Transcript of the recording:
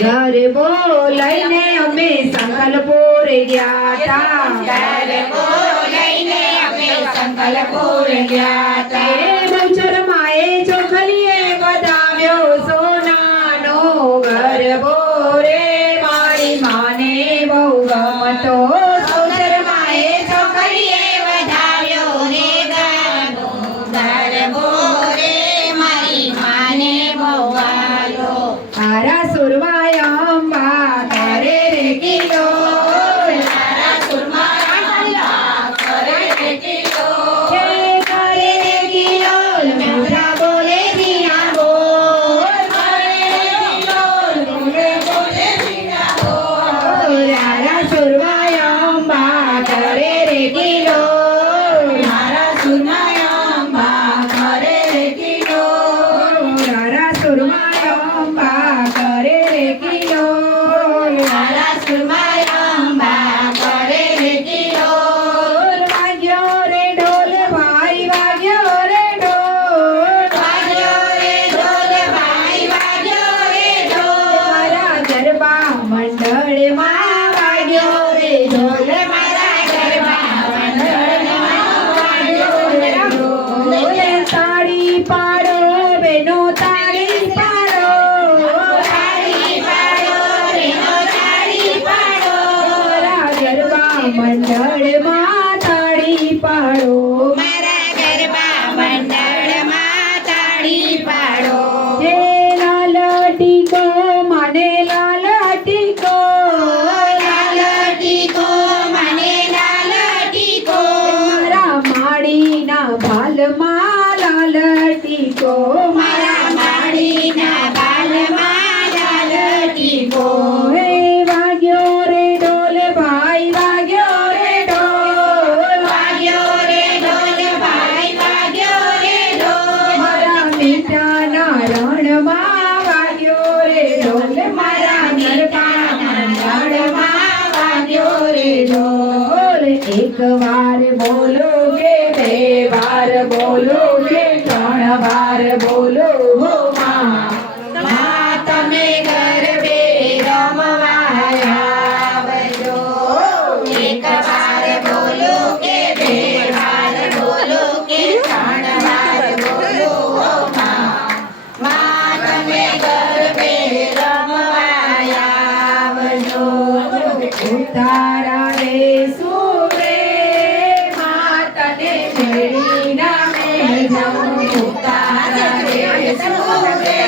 ગરબો લઈને અમે સંકલ્પપુર ગયા તા ગરબો લઈને અમે સંકલ્પપુર ગયા તા બહુચરમાએ ચોખલીએ વધાવ્યો સોનાનો ગરબો રે મારી માને બહુ ગમતો બહુચરમાએ ચોખલીએ વધાવ્યો રે ગાનો ગરબો રે મારી માને બહુ વાલો તારા સુરવાય અંબા કરે રે કિલો તારા સુરમા કરે રે કિલો હે કરે રે કિલો મોઢા બોલે મીરા બોલ કરે રે કિલો બોલે બોલે મીરા બોલ તારા સુરવાય અંબા કરે રે કિલો મારા સુરમાય અંબા કરે રે કિલો તારા સુરવાય અંબા કરે રે કિલો મારા સુરમાય અંબા કરે રે કિલો વાગ્યો રે ઢોલ ભાઈ વાગ્યો રે ઢોલ વાગ્યો રે ઢોલ ભાઈ વાગ્યો રે ઢોલ મારા ગરબા મંડળમાં વાગ્યો રે ઢોલ મારા ગરબા મંડળમાં વાગ્યો રે ઢોલ તાળી પાડો બેનો તાળી પાડો તાળી પાડો રેનો તાળી પાડો મારા ગરબા મંડળમાં તાળી પાડો મારા ગરબા મંડળમાં તાળી પાડો હે લાલ ટીકો માને લાલ ટીકો લાલ ટીકો મને લાલ ટીકો મારા માળીના ભાલમાં લાલ ટીકો મારા માળીના બાલમાં લાલ ટીકો હે વાગ્યો રે ઢોલ ભાઈ વાગ્યો રે ઢોલ વાગ્યો રે ઢોલ ભાઈ વાગ્યો રે ઢોલ મારા મીઠાના રણમાં વાગ્યો રે ઢોલ મારા ગરબાના રણમાં વાગ્યો રે ઢોલ એક વાર બોલો કે બે વાર બોલો કે ત્રણ વાર બોલો હો માં માં તમે ગરબે રમવા આવજો એક વાર બોલો કે બે વાર બોલો કે ત્રણ વાર બોલો ઓ માં તમે ગરબે રમવા આવજો ઉતારા રે સુરે માતને મેળી ના મે જાઉં તારા રે સુરે